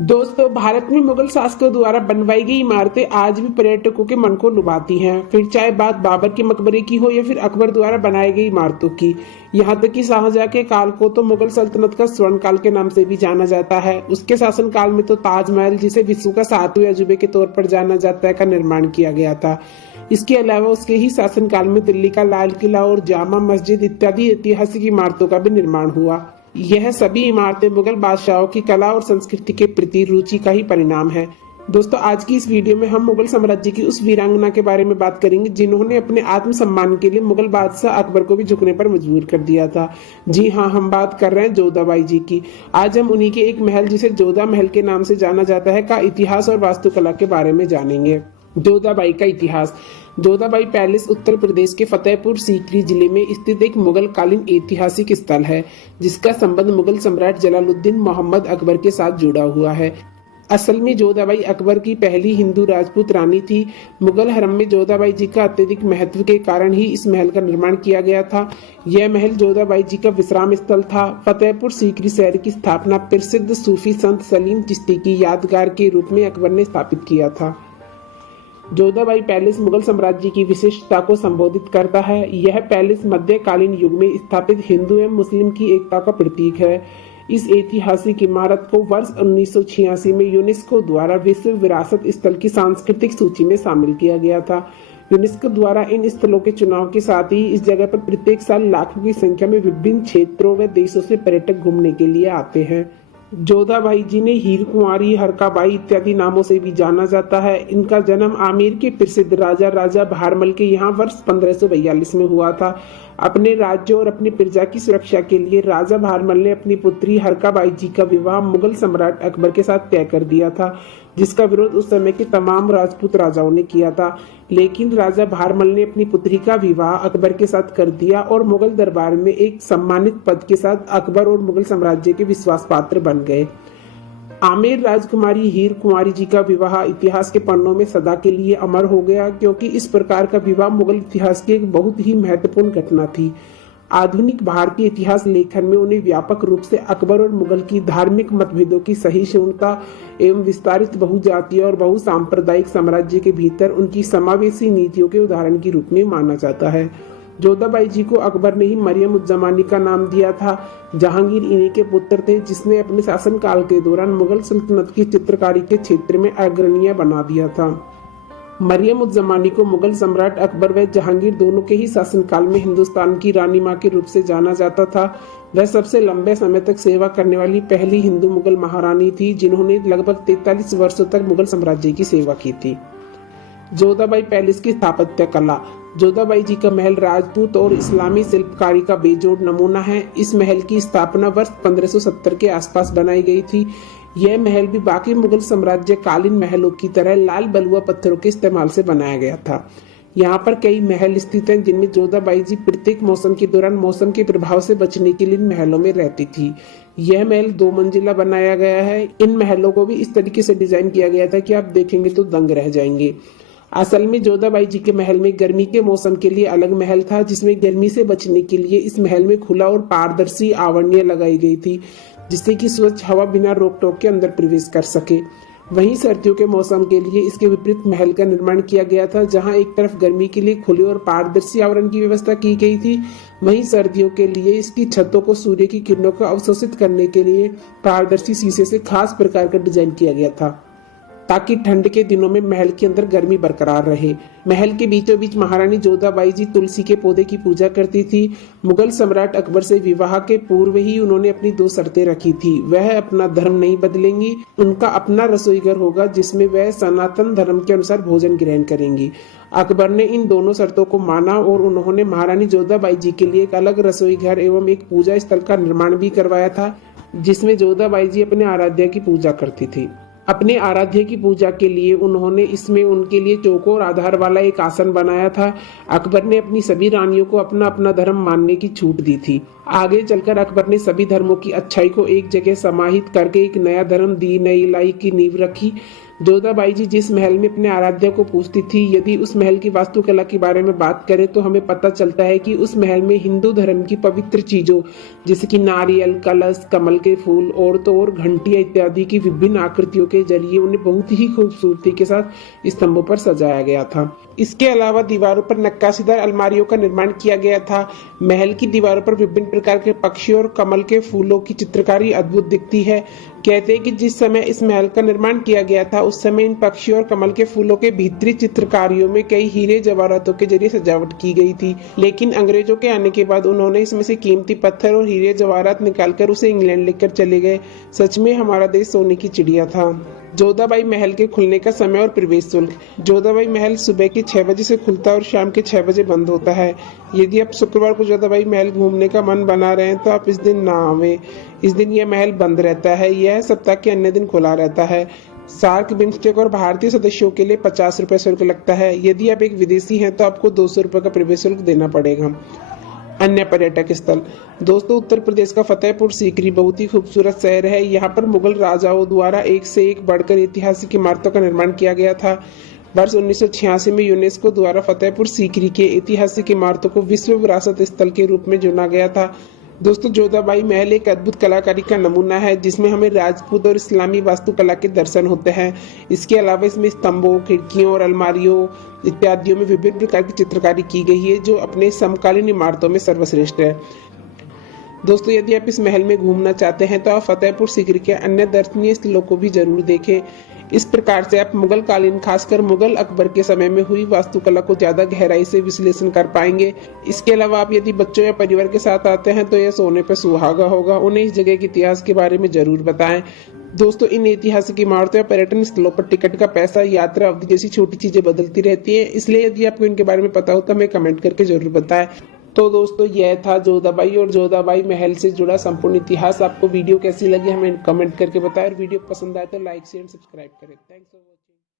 दोस्तों, भारत में मुगल शासकों द्वारा बनवाई गई इमारतें आज भी पर्यटकों के मन को लुभाती हैं। फिर चाहे बात बाबर के मकबरे की हो या फिर अकबर द्वारा बनाई गई इमारतों की। यहाँ तक कि शाहजहां के काल को तो मुगल सल्तनत का स्वर्ण काल के नाम से भी जाना जाता है। उसके शासन काल में तो ताजमहल, जिसे विश्व का 7वें अजूबे के तौर पर जाना जाता है, का निर्माण किया गया था। इसके अलावा उसके ही शासन काल में दिल्ली का लाल किला और जामा मस्जिद इत्यादि ऐतिहासिक इमारतों का भी निर्माण हुआ। यह सभी इमारतें मुगल बादशाहों की कला और संस्कृति के प्रति रुचि का ही परिणाम है। दोस्तों, आज की इस वीडियो में हम मुगल साम्राज्य की उस वीरांगना के बारे में बात करेंगे जिन्होंने अपने आत्मसम्मान के लिए मुगल बादशाह अकबर को भी झुकने पर मजबूर कर दिया था। जी हाँ, हम बात कर रहे हैं जोधाबाई जी की। आज हम उन्हीं के एक महल, जिसे जोधा महल के नाम से जाना जाता है, का इतिहास और वास्तुकला के बारे में जानेंगे। जोधाबाई का इतिहास। जोधाबाई पैलेस उत्तर प्रदेश के फतेहपुर सीकरी जिले में स्थित एक मुगल कालीन ऐतिहासिक स्थल है, जिसका संबंध मुगल सम्राट जलालुद्दीन मोहम्मद अकबर के साथ जुड़ा हुआ है। असल में जोधाबाई अकबर की पहली हिंदू राजपूत रानी थी। मुगल हरम में जोधाबाई जी का अत्यधिक महत्व के कारण ही इस महल का निर्माण किया गया था। यह महल जोधाबाई जी का विश्राम स्थल था। फतेहपुर सीकरी शहर की स्थापना प्रसिद्ध सूफी संत सलीम चिश्ती की यादगार के रूप में अकबर ने स्थापित किया था। जोधाबाई पैलेस मुगल साम्राज्य की विशिष्टता को संबोधित करता है। यह पैलेस मध्यकालीन युग में स्थापित हिंदू एवं मुस्लिम की एकता का प्रतीक है। इस ऐतिहासिक इमारत को वर्ष 1986 में यूनेस्को द्वारा विश्व विरासत स्थल की सांस्कृतिक सूची में शामिल किया गया था। यूनेस्को द्वारा इन स्थलों के चुनाव के साथ ही इस जगह पर प्रत्येक साल लाखों की संख्या में विभिन्न क्षेत्रों व देशों से पर्यटक घूमने के लिए आते हैं। जोधाबाई जी ने हीर कुंवारी, हरकाबाई इत्यादि नामों से भी जाना जाता है। इनका जन्म आमेर के प्रसिद्ध राजा भारमल के यहाँ वर्ष 1542 में हुआ था। अपने राज्य और अपनी प्रजा की सुरक्षा के लिए राजा भारमल ने अपनी पुत्री हरकाबाई जी का विवाह मुगल सम्राट अकबर के साथ तय कर दिया था, जिसका विरोध उस समय के तमाम राजपूत राजाओं ने किया था। लेकिन राजा भारमल ने अपनी पुत्री का विवाह अकबर के साथ कर दिया और मुगल दरबार में एक सम्मानित पद के साथ अकबर और मुगल साम्राज्य के विश्वास पात्र बन गए। आमेर राजकुमारी हीर कुंवारी जी का विवाह इतिहास के पन्नों में सदा के लिए अमर हो गया, क्योंकि इस प्रकार का विवाह मुगल इतिहास की एक बहुत ही महत्वपूर्ण घटना थी। आधुनिक भारतीय इतिहास लेखन में उन्हें व्यापक रूप से अकबर और मुगल की धार्मिक मतभेदों की सहिष्णुता एवं विस्तारित बहुजातीय और बहुसांप्रदायिक साम्राज्य के भीतर उनकी समावेशी नीतियों के उदाहरण के रूप में माना जाता है। जोधाबाई जी को अकबर ने ही मरियम उज जमानी का नाम दिया था। जहांगीर इन्हीं के पुत्र थे, जिसने अपने शासनकाल के दौरान मुगल सल्तनत की चित्रकारी के क्षेत्र में अग्रणीय बना दिया था। मरियम उज जमानी को मुगल सम्राट अकबर व जहांगीर दोनों के ही शासनकाल में हिंदुस्तान की रानी माँ के रूप से जाना जाता था। वह सबसे लंबे समय तक सेवा करने वाली पहली हिंदू मुगल महारानी थी, जिन्होंने लगभग 43 वर्षों तक मुगल साम्राज्य की सेवा की थी। जोधाबाई पैलेस की स्थापत्य कला। जोधाबाई जी का महल राजपूत और इस्लामी शिल्पकारी का बेजोड़ नमूना है। इस महल की स्थापना वर्ष 1570 के आसपास बनाई गई थी। यह महल भी बाकी मुगल साम्राज्य कालीन महलों की तरह लाल बलुआ पत्थरों के इस्तेमाल से बनाया गया था। यहाँ पर कई महल स्थित हैं, जिनमें जोधाबाई जी प्रत्येक मौसम के दौरान मौसम के प्रभाव से बचने के लिए इन महलों में रहती थी। यह महल 2 मंजिला बनाया गया है। इन महलों को भी इस तरीके से डिजाइन किया गया था कि आप देखेंगे तो दंग रह जाएंगे। असल में जोधाबाई जी के महल में गर्मी के मौसम के लिए अलग महल था, जिसमें गर्मी से बचने के लिए इस महल में खुला और पारदर्शी आवरणियां लगाई गई थी, जिससे कि स्वच्छ हवा बिना रोक टोक के अंदर प्रवेश कर सके। वहीं सर्दियों के मौसम के लिए इसके विपरीत महल का निर्माण किया गया था, जहां एक तरफ गर्मी के लिए खुले और पारदर्शी आवरण की व्यवस्था की गई थी, वहीं सर्दियों के लिए इसकी छतों को सूर्य की किरणों को अवशोषित करने के लिए पारदर्शी शीशे से खास प्रकार का डिजाइन किया गया था, ताकि ठंड के दिनों में महल के अंदर गर्मी बरकरार रहे। महल के बीचों बीच महारानी जोधाबाई जी तुलसी के पौधे की पूजा करती थी। मुगल सम्राट अकबर से विवाह के पूर्व ही उन्होंने अपनी 2 शर्तें रखी थी। वह अपना धर्म नहीं बदलेंगी, उनका अपना रसोई घर होगा जिसमें वह सनातन धर्म के अनुसार भोजन ग्रहण करेंगी। अकबर ने इन दोनों शर्तों को माना और उन्होंने महारानी जोधाबाई जी के लिए एक अलग रसोई घर एवं एक पूजा स्थल का निर्माण भी करवाया था, जिसमें जोधाबाई जी अपने आराध्य की पूजा करती थी। अपने आराध्य की पूजा के लिए उन्होंने इसमें उनके लिए चौकोर आधार वाला एक आसन बनाया था। अकबर ने अपनी सभी रानियों को अपना अपना धर्म मानने की छूट दी थी। आगे चलकर अकबर ने सभी धर्मों की अच्छाई को एक जगह समाहित करके एक नया धर्म दीन-ए-इलाही की नींव रखी, जोधाबाई जी जिस महल में अपने आराध्या को पूजती थी, यदि उस महल की वास्तुकला के बारे में बात करें तो हमें पता चलता है कि उस महल में हिंदू धर्म की पवित्र चीजों जैसे कि नारियल, कलश, कमल के फूल और तो और घंटियां इत्यादि की विभिन्न आकृतियों के जरिए उन्हें बहुत ही खूबसूरती के साथ स्तंभों पर सजाया गया था। इसके अलावा दीवारों पर नक्काशीदार अलमारियों का निर्माण किया गया था। महल की दीवारों पर विभिन्न प्रकार के पक्षियों और कमल के फूलों की चित्रकारी अद्भुत दिखती है। कहते हैं कि जिस समय इस महल का निर्माण किया गया था उस समय इन पक्षियों और कमल के फूलों के भीतरी चित्रकारियों में कई हीरे जवाहरातों के जरिए सजावट की गई थी, लेकिन अंग्रेजों के आने के बाद उन्होंने इसमें से कीमती पत्थर और हीरे जवाहरात निकालकर उसे इंग्लैंड लेकर चले गए। सच में हमारा देश सोने की चिड़िया था। जोधाबाई महल के खुलने का समय और प्रवेश शुल्क। जोधाबाई महल सुबह के 6 बजे से खुलता है और शाम के 6 बजे बंद होता है। यदि आप शुक्रवार को जोधाबाई महल घूमने का मन बना रहे हैं तो आप इस दिन ना आवे। इस दिन यह महल बंद रहता है। यह सप्ताह के अन्य दिन खुला रहता है। सार्क, बिम्स्टेक और भारतीय सदस्यों के लिए 50 रुपए शुल्क लगता है। यदि आप एक विदेशी हैं तो आपको 200 रुपए का प्रवेश शुल्क देना पड़ेगा। अन्य पर्यटक स्थल। दोस्तों, उत्तर प्रदेश का फतेहपुर सीकरी बहुत ही खूबसूरत शहर है। यहाँ पर मुगल राजाओं द्वारा एक से एक बढ़कर ऐतिहासिक इमारतों का निर्माण किया गया था। वर्ष 1986 में यूनेस्को द्वारा फतेहपुर सीकरी के ऐतिहासिक इमारतों को विश्व विरासत स्थल के रूप में चुना गया था। दोस्तों, जोधाबाई महल एक अद्भुत कलाकारी का नमूना है जिसमें हमें राजपूत और इस्लामी वास्तुकला के दर्शन होते हैं। इसके अलावा इसमें स्तंभों, खिड़कियों और अलमारियों इत्यादियों में विभिन्न प्रकार की चित्रकारी की गई है जो अपने समकालीन इमारतों में सर्वश्रेष्ठ है। दोस्तों, यदि आप इस महल में घूमना चाहते हैं तो आप फतेहपुर सीकरी के अन्य दर्शनीय स्थलों को भी जरूर देखें। इस प्रकार से आप मुगल कालीन, खासकर मुगल अकबर के समय में हुई वास्तुकला को ज्यादा गहराई से विश्लेषण कर पाएंगे। इसके अलावा आप यदि बच्चों या परिवार के साथ आते हैं तो यह सोने पर सुहागा होगा। उन्हें इस जगह के इतिहास के बारे में जरूर बताएं। दोस्तों, इन ऐतिहासिक इमारतों या पर्यटन स्थलों पर टिकट का पैसा, यात्रा अवधि जैसी छोटी चीजें बदलती रहती है, इसलिए यदि आपको इनके बारे में पता हो तो हमें कमेंट करके जरूर बताएं। तो दोस्तों, यह था जोधाबाई और जोधाबाई महल से जुड़ा संपूर्ण इतिहास। आपको वीडियो कैसी लगी हमें कमेंट करके बताएं और वीडियो पसंद आए तो लाइक शेयर सब्सक्राइब करें। Thanks for watching.